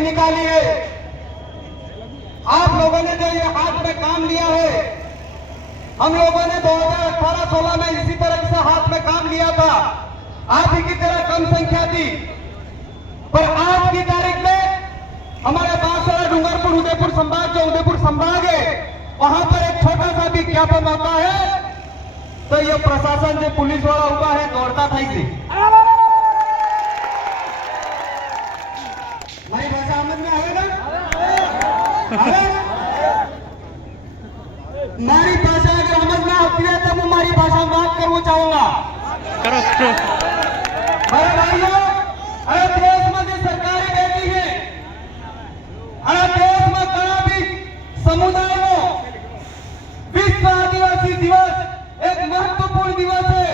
नहीं निकाली है। आप लोगों ने जो ये हाथ में काम लिया है, हम लोगों ने 2018-16 में इसी तरह से हाथ में काम लिया था। आप ही की तरह कम संख्या थी, पर आज की तारीख में हमारे बांसवाड़ा, डूंगरपुर, उदयपुर संभाग, जो उदयपुर संभाग है, वहां पर एक छोटा सा भी ज्ञापन होता है तो ये प्रशासन से पुलिस वाला हुआ है दौड़ता था इसे। मारी भाषा समझ में आवे ना? मारी भाषा अगर समझ में आती है तो मैं मारी भाषा में बात करना चाहूंगा। अरे भाइयों, अरे देश में जो सरकारी बैठी है, अरे देश में कड़ा भी समुदाय में विश्व आदिवासी दिवस एक महत्वपूर्ण दिवस है।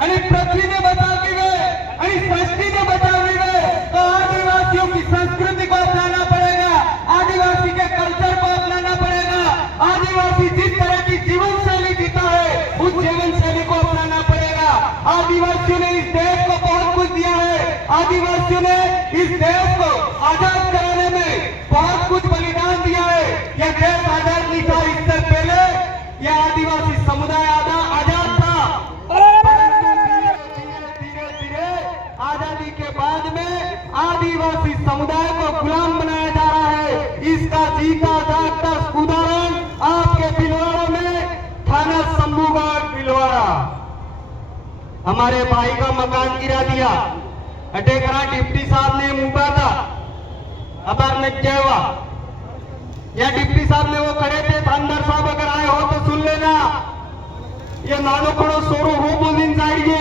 आणि पृथ्वी ने बचावी है, आणि सृष्टि ने बचावी है, तो आदिवासियों की संस्कृति को अपनाना पड़ेगा, आदिवासी के कल्चर को अपनाना पड़ेगा। आदिवासी जिस तरह की जीवन शैली जीता है उस जीवन शैली को अपनाना पड़ेगा। आदिवासियों ने इस देश को बहुत कुछ दिया है। आदिवासियों ने इस देश को आजाद कराने में बहुत कुछ बलिदान दिया है। यह देश आजाद नहीं था, इससे पहले यह आदिवासी समुदाय आजाद था, परंतु धीरे धीरे आजादी के बाद में आदिवासी समुदाय को गुलाम बनाया जा रहा है। इसका जीता जागता उदाहरण आपके भिलवाड़ा में थाना शंभूगढ़ भिलवाड़ा, हमारे भाई का मकान गिरा दिया। अटेकरा डिप्टी साहब ने मुका था, अबर ने क्या हुआ? या डिप्टी साहब ने वो खड़े थे, थानदार साहब अगर आए हो तो सुन लेना, ये नानो पड़ो सोरो हो बोलिन जाइए,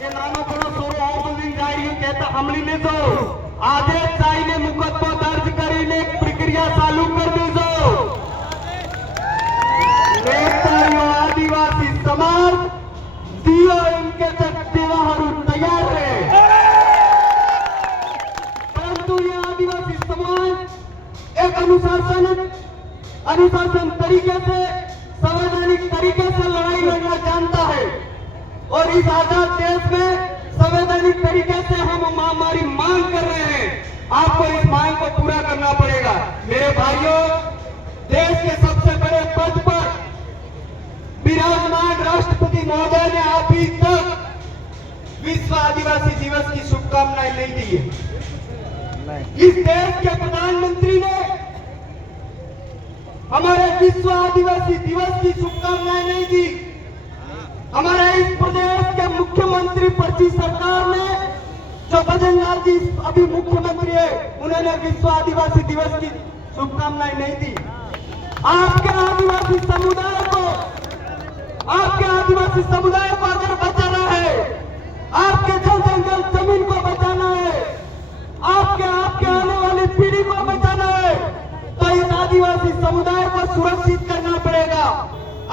ये नानो पड़ो सोरो हो बोलिन जाइए कहता हमली ने तो आधे चाई ने मुकदमा दर्ज करीने प्रक्रिया चालू कर दीजो। आदिवासी समाज दियो इनके व्यवहार तैयार है, परंतु ये आदिवासी समाज एक अनुशासन तरीके से, संवैधानिक तरीके से लड़ाई लड़ना जानता है। और इस आजाद देश में संवैधानिक तरीके से हम हमारी मांग कर रहे हैं। आपको इस मांग को पूरा करना पड़ेगा। मेरे भाइयों, देश के सबसे बड़े पद पर विराजमान राष्ट्रपति महोदय ने अभी तक विश्व आदिवासी दिवस की शुभकामनाएं नहीं दी है। इस देश के प्रधानमंत्री ने हमारे विश्व आदिवासी दिवस की शुभकामनाएं नहीं दी। हमारे इस प्रदेश के मुख्यमंत्री पर्ची सरकार ने, जो भजन लाल जी अभी मुख्यमंत्री है, उन्होंने विश्व आदिवासी दिवस की शुभकामनाएं नहीं दी। आपके आदिवासी समुदाय को अगर बचाना है, आपके जल जंगल जमीन को बचाना है, आपके आने वाली पीढ़ी को बचाना है, तो इस आदिवासी समुदाय को सुरक्षित करना पड़ेगा।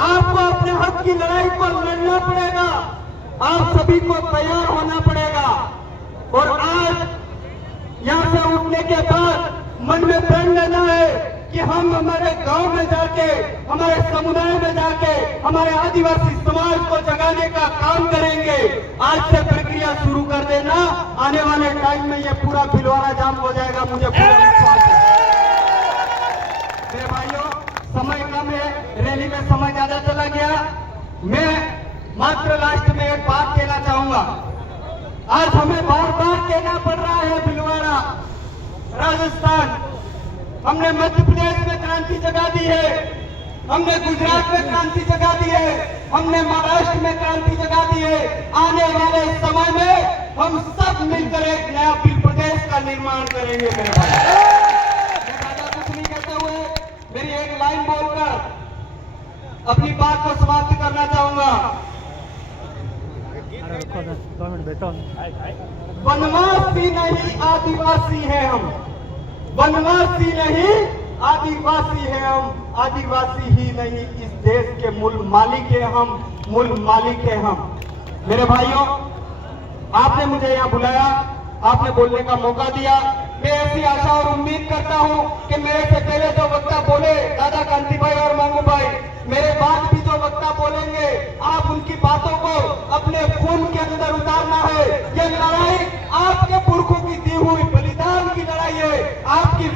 आपको अपने हक की लड़ाई को लड़ना पड़ेगा। आप सभी को तैयार होना पड़ेगा। और आज यहां से उठने के बाद मन में प्रण लेना है कि हम हमारे गांव में जाके, हमारे समुदाय में जाके हमारे आदिवासी समाज को जगाने का काम करेंगे। आज से प्रक्रिया शुरू कर देना, आने वाले टाइम में ये पूरा भिलवाड़ा जाम हो जाएगा, मुझे पूरा विश्वास है। मेरे भाइयों, समय कम है, रैली में समय ज्यादा चला गया। मैं मात्र लास्ट में एक बात कहना चाहूंगा। आज हमें बार बार कहना पड़ रहा है, भिलवाड़ा, राजस्थान, हमने मध्य प्रदेश में क्रांति जगा दी है, हमने गुजरात में क्रांति जगा दी है, हमने महाराष्ट्र में क्रांति जगा दी है। आने वाले समय में हम सब मिलकर एक नया प्रदेश का निर्माण करेंगे। मेरे भाई, मैं ज्यादा कुछ नहीं कहते हुए मेरी एक लाइन बोलकर अपनी बात को समाप्त करना चाहूंगा। वनवासी नहीं आदिवासी है हम, वनवासी नहीं आदिवासी है हम, आदिवासी ही नहीं इस देश के मूल मालिक है हम, मूल मालिक है हम। मेरे भाइयों, आपने मुझे यहाँ बुलाया, आपने बोलने का मौका दिया। मैं ऐसी आशा और उम्मीद करता हूँ कि मेरे से पहले जो वक्ता बोले दादा कांति भाई और मांगू भाई, मेरे बाद भी जो वक्ता बोलेंगे, आप उनकी बातों को अपने खून के अंदर उतारना है। ये लड़ाई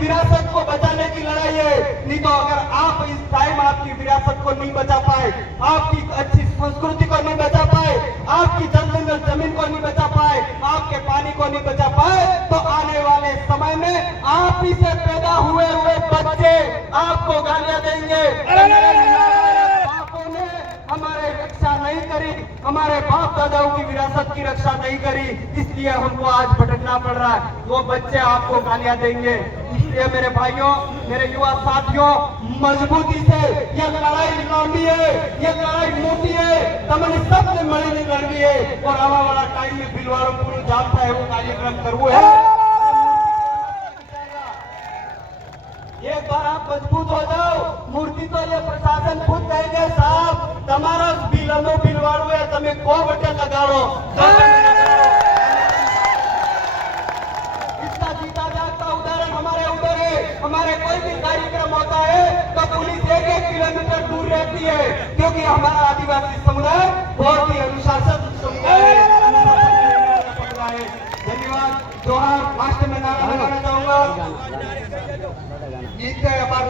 विरासत को बचाने की लड़ाई है। नहीं तो अगर आप इस टाइम आपकी विरासत को नहीं बचा पाए, आपकी अच्छी संस्कृति को नहीं बचा पाए, आपकी जंगल जमीन को नहीं बचा पाए, आपके पानी को नहीं बचा पाए, तो आने वाले समय में आप ही से पैदा हुए बच्चे आपको गालियां देंगे। बापों ने हमारे रक्षा नहीं करी, हमारे बाप दादाओं की विरासत की रक्षा नहीं करी, इसलिए हमको आज भटकना पड़ रहा है। वो बच्चे आपको गालियां देंगे। इसलिए मेरे भाइयों, मेरे युवा साथियों, मजबूती से ये लड़ाई लंबी है, ये लड़ाई मोटी है, तमने सबने मिलकर लड़नी है। और आने वाला टाइम में भीलवाड़ा पूरी जानता है वो कार्यक्रम करवो है। एक बार आप मजबूत हो जाओ, मूर्ति तो ये प्रशासन खुद कहेंगे साहब તમારા બિલનો બિલવાળો है, તમે को बटे लगाड़ो। इसका जीता जागता उदाहरण हमारे उधर है। हमारे कोई भी कार्यक्रम होता है तो पुलिस 1-1 किलोमीटर दूर रहती है, क्योंकि हमारा आदिवासी समुदाय बहुत ही अनुशासित समुदाय है। धन्यवाद। जोहार। लास्ट में नारा लगाना चाहूंगा। गीत के